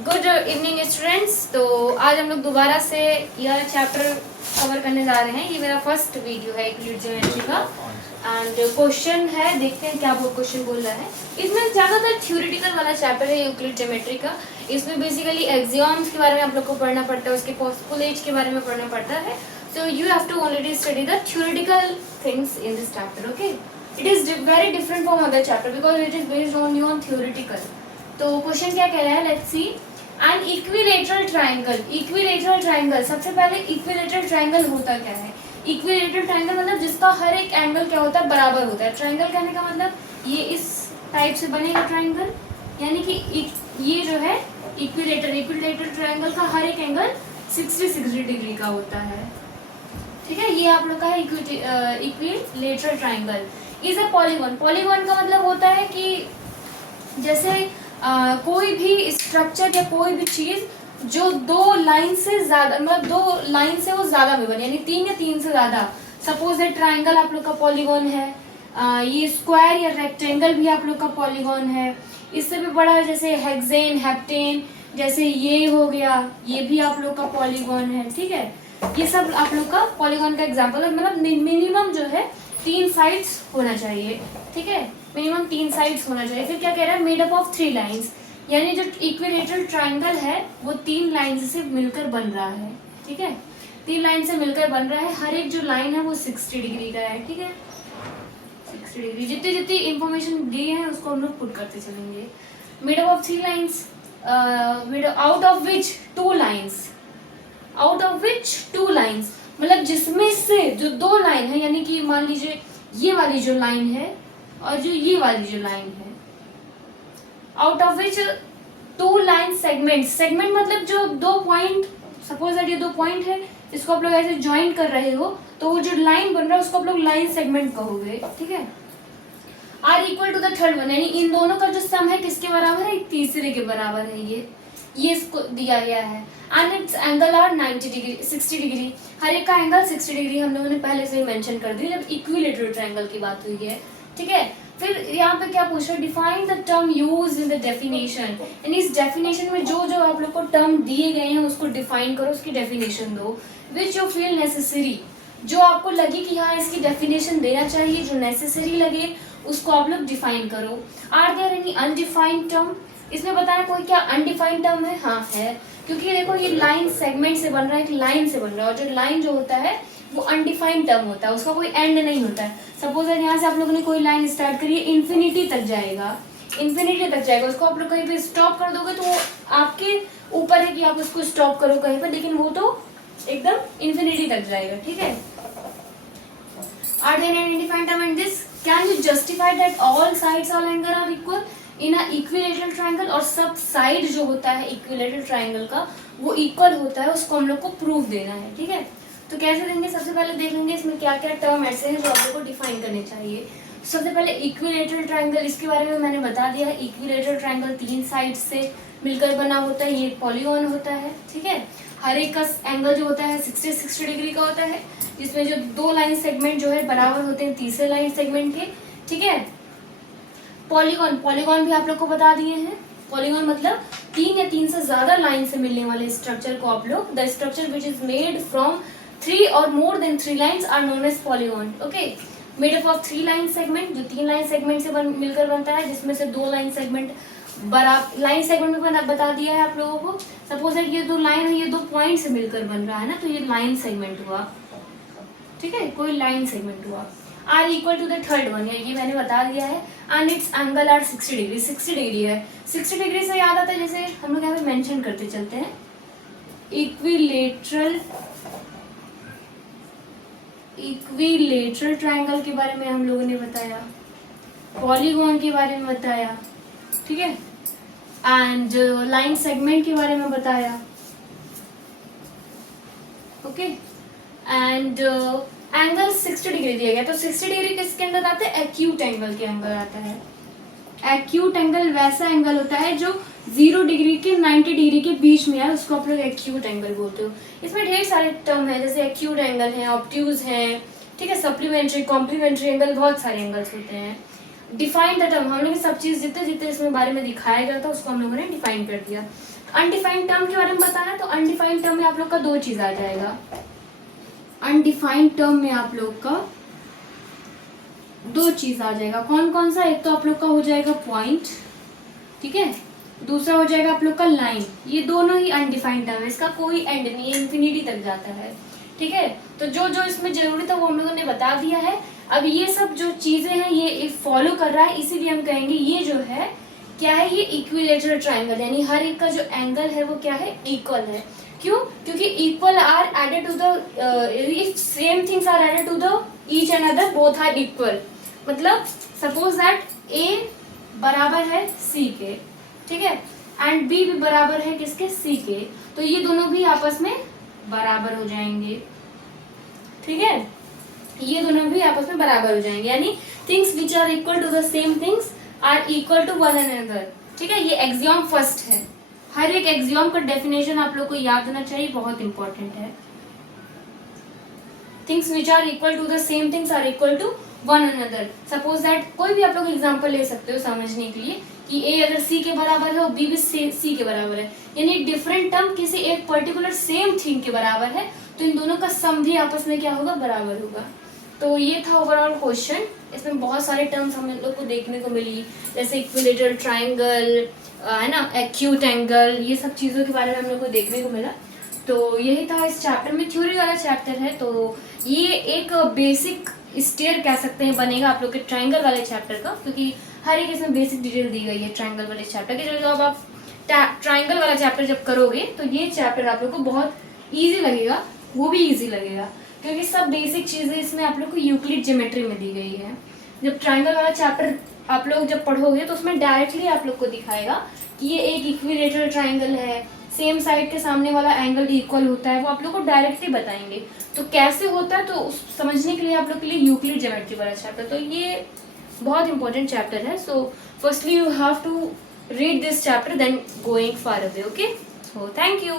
Good evening students. तो आज हम लोग दोबारा से यह चैप्टर कवर करने जा रहे हैं। ये मेरा फर्स्ट वीडियो है यूक्लिड ज्योमेट्री का एंड क्वेश्चन है, देखते हैं क्या वो क्वेश्चन बोल रहा है। इसमें ज़्यादातर थ्योरेटिकल वाला चैप्टर है यूक्लिड ज्योमेट्री का। इसमें बेसिकली एक्सियोम्स के बारे में आप लोग को पढ़ना पड़ता है, उसके पोस्टुलेट्स के बारे में पढ़ना पड़ता है। So you have to only study the theoretical things in this chapter. Okay, it is very different from other chapter because it is based only on theoretical. तो क्वेश्चन क्या कह रहा है, let's see. An equilateral triangle, equilateral triangle, सबसे पहले equilateral triangle होता क्या है? इक्विलेटरल ट्राइंगल मतलब जिसका हर एक एंगल क्या होता है, बराबर होता है। ट्राइंगल कहने का मतलब ये इस टाइप से बनेगा ट्राइंगल, यानी कि ये जो है इक्विलेटरल ट्राइंगल का हर एक एंगल 60 डिग्री का होता है। ठीक है, ये आप लोग का है equilateral triangle. Is a polygon. Polygon का मतलब होता है कि जैसे कोई भी स्ट्रक्चर या कोई भी चीज जो दो लाइन से ज्यादा, मतलब दो लाइन से वो ज्यादा में बने, यानी 3 या 3 से ज्यादा। सपोज है ट्राइंगल आप लोग का पॉलीगॉन है, ये स्क्वायर या रेक्टेंगल भी आप लोग का पॉलीगॉन है। इससे भी बड़ा है जैसे हेक्सेन, हेप्टेन, जैसे ये हो गया, ये भी आप लोग का पॉलीगॉन है। ठीक है, ये सब आप लोग का पॉलीगॉन का एग्जाम्पल है। मतलब मिनिमम जो है 3 साइड्स होना चाहिए। ठीक है, मिनिमम 3 साइड्स होना चाहिए। फिर क्या कह रहा है, मेड अप ऑफ 3 लाइन्स, यानी जो इक्विलेटरल ट्राइंगल है वो 3 लाइन से मिलकर बन रहा है। ठीक है, 3 लाइन से मिलकर बन रहा है। हर एक जो लाइन है वो 60 डिग्री का है। ठीक है, 60 डिग्री। जितनी जितनी इंफॉर्मेशन दी है उसको हम लोग पुट करते चलेंगे। Made up of 3 lines, out of which 2 lines, out of which 2 lines, मतलब जिसमें से जो 2 लाइन है, यानी कि मान लीजिए ये वाली जो लाइन है और जो ये वाली जो लाइन है, out of which 2 line segment. Segment मतलब जो 2 पॉइंट, सपोज दैट ये 2 पॉइंट है, इसको आप लोग ऐसे ज्वाइन कर रहे हो तो वो जो लाइन बन रहा है उसको आप लोग लाइन सेगमेंट कहोगे। ठीक है, are equal to the third one, यानी इन दोनों का जो सम है किसके बराबर है, तीसरे के बराबर है। ये इसको दिया गया है। And its angle are 90 degree, 60 degree. हर एक का एंगल 60 डिग्री हम लोगों ने पहले से ही मेंशन कर दी जब इक्विलेटरल ट्रायंगल की बात हुई है। ठीक है, फिर यहाँ पे क्या पूछ रहा है, define the term use in the definition, यानी इस डेफिनेशन में जो जो आप लोग को टर्म दिए गए हैं उसको डिफाइन करो, उसकी डेफिनेशन दो। विच यू फील नेसेसरी, जो आपको लगे कि हाँ इसकी डेफिनेशन देना चाहिए, जो नेसेसरी लगे उसको आप लोग डिफाइन करो। Are there any undefined term, इसमें बताना कोई क्या अनडिफाइंड टर्म है? हाँ है, क्योंकि देखो ये लाइन सेगमेंट से बन रहा है, एक लाइन से बन रहा है, और जो लाइन जो होता है वो अनडिफाइंड टर्म होता है, उसका कोई एंड नहीं होता है। सपोज यहाँ से आप लोगों ने कोई लाइन स्टार्ट करी है, इन्फिनिटी तक जाएगा, इन्फिनिटी तक जाएगा। उसको आप लोग कहीं पे स्टॉप कर दोगे तो वो आपके ऊपर है कि आप उसको स्टॉप करो कहीं पर, लेकिन वो तो एकदम इन्फिनिटी तक जाएगा। ठीक है, are there any undefined term in this? Can you justify that all sides all angle are equal in a equilateral triangle? और सब साइड जो होता है इक्विलेटरल ट्रायंगल का वो इक्वल होता है, उसको हम लोग को प्रूफ देना है। ठीक है, तो कैसे देंगे, सबसे पहले देख लेंगे इसमें क्या क्या टर्म ऐसे हैं जो आप लोग को डिफाइन करने चाहिए। सबसे पहले इक्विलेटरल ट्रायंगल, इसके बारे में मैंने बता दिया है। इक्विलेटरल ट्रायंगल 3 साइड से मिलकर बना होता है, ये पॉलीगॉन होता है। ठीक है, हर एक का एंगल जो होता है 60 डिग्री का होता है, जिसमें जो 2 लाइन सेगमेंट जो है बराबर होते हैं तीसरे लाइन सेगमेंट के। ठीक है, पॉलीगॉन, पॉलीगॉन भी आप लोग को बता दिए हैं। पॉलीगॉन मतलब 3 या 3 से ज्यादा लाइन से मिलने वाले स्ट्रक्चर को आप लोग, the structure which is made from 3 और more than 3 lines are known as polygon. Okay, made up of 3 line segment, जो 3 लाइन सेगमेंट से मिलकर बनता है, जिसमें से 2 लाइन सेगमेंट बराबर, लाइन सेगमेंट में बता दिया है आप लोगों को। सपोज है ये 2 लाइन है, ये 2 पॉइंट से मिलकर बन रहा है ना, तो ये लाइन सेगमेंट हुआ। ठीक है, कोई लाइन सेगमेंट हुआ। Are equal to the third one, ये मैंने बता दिया है। And its angle are 60 degree, 60 degree है। 60 डिग्री से याद आता है, जैसे हम लोग यहाँ पे मेंशन करते चलते हैं, इक्विलेटरल ट्रायंगल के बारे में हम लोगों ने बताया, पॉलीगॉन के बारे में बताया। ठीक है, एंड लाइन सेगमेंट के बारे में बताया। ओके, एंड एंगल 60 डिग्री दिया गया, तो 60 डिग्री किसके अंदर आता है, एक्यूट एंगल के अंदर आता है। एक्यूट एंगल वैसा एंगल होता है जो 0 डिग्री के 90 डिग्री के बीच में है, उसको आप लोग एक्यूट एंगल बोलते हो। इसमें ढेर सारे टर्म है, जैसे एक्यूट एंगल है, ऑब्ट्यूज है। ठीक है, सप्लीमेंट्री, कॉम्प्लीमेंट्री एंगल, बहुत सारे एंगल्स होते हैं। डिफाइन द टर्म, हम लोग सब चीज जितने जितने इसमें बारे में दिखाया गया था उसको हम लोगों ने डिफाइन कर दिया। अनडिफाइंड टर्म के बारे में बताना है तो अनडिफाइंड टर्म में आप लोग का दो चीज आ जाएगा। अनडिफाइंड टर्म में आप लोग का दो चीज आ जाएगा। कौन कौन सा? एक तो आप लोग का हो जाएगा पॉइंट, ठीक है, दूसरा हो जाएगा आप लोग का लाइन। ये दोनों ही अनडिफाइंड टर्म है, इसका कोई एंड नहीं है, इंफिनिटी तक जाता है, ठीक है। तो जो जो इसमें जरूरी था वो हम लोगों ने बता दिया है। अब ये सब जो चीजें हैं ये फॉलो कर रहा है, इसीलिए हम कहेंगे ये जो है क्या है, ये इक्विलेटरल ट्राइंगल, यानी हर एक का जो एंगल है वो क्या है, इक्वल है। क्यों? क्योंकि equal are added to the same things are added to the each and other, both are equal. मतलब सपोज दैट ए बराबर है सी के, ठीक है, एंड बी भी बराबर है किसके, सी के, तो ये दोनों भी आपस में बराबर हो जाएंगे, ठीक है, ये दोनों भी आपस में बराबर हो जाएंगे। यानी things which are equal to the same things are equal to one another, ठीक है। ये एक्सियोम फर्स्ट है, हर एक एक्सियोम का डेफिनेशन आप लोग को याद होना चाहिए, बहुत इंपॉर्टेंट है। Things which are equal to the same things are equal to one another. Suppose that कोई भी आप लोग एग्जांपल ले सकते हो समझने के लिए कि ए अगर सी के बराबर है और बी भी सी के बराबर है, यानी डिफरेंट टर्म किसी एक पर्टिकुलर सेम थिंग के बराबर है, तो इन दोनों का सम भी आपस में क्या होगा, बराबर होगा। तो ये था ओवरऑल क्वेश्चन। इसमें बहुत सारे टर्म्स हम लोग को देखने को मिली, जैसे इक्विलेटरल ट्राइंगल है ना, एक्यूट एंगल, ये सब चीज़ों के बारे में हम लोग को देखने को मिला। तो यही था इस चैप्टर में, थ्योरी वाला चैप्टर है, तो ये एक बेसिक स्टेयर कह सकते हैं बनेगा आप लोग के ट्राइंगल वाले चैप्टर का, क्योंकि हर एक इसमें बेसिक डिटेल दी गई है ट्राइंगल वाले चैप्टर की। जो अब आप ट्राइंगल वाला चैप्टर जब करोगे तो ये चैप्टर आप लोग को बहुत ईजी लगेगा, वो भी ईजी लगेगा, क्योंकि सब बेसिक चीज़ें इसमें आप लोग को यूक्लिड ज्योमेट्री में दी गई है। जब ट्राइंगल वाला चैप्टर आप लोग जब पढ़ोगे तो उसमें डायरेक्टली आप लोग को दिखाएगा कि ये एक इक्विलेटरल ट्राइंगल है, सेम साइड के सामने वाला एंगल इक्वल होता है, वो आप लोग को डायरेक्टली बताएंगे। तो कैसे होता है तो समझने के लिए आप लोग के लिए यूक्लिड ज्योमेट्री वाला चैप्टर, तो ये बहुत इंपॉर्टेंट चैप्टर है। So firstly you have to read this chapter then going far away, okay. So thank you.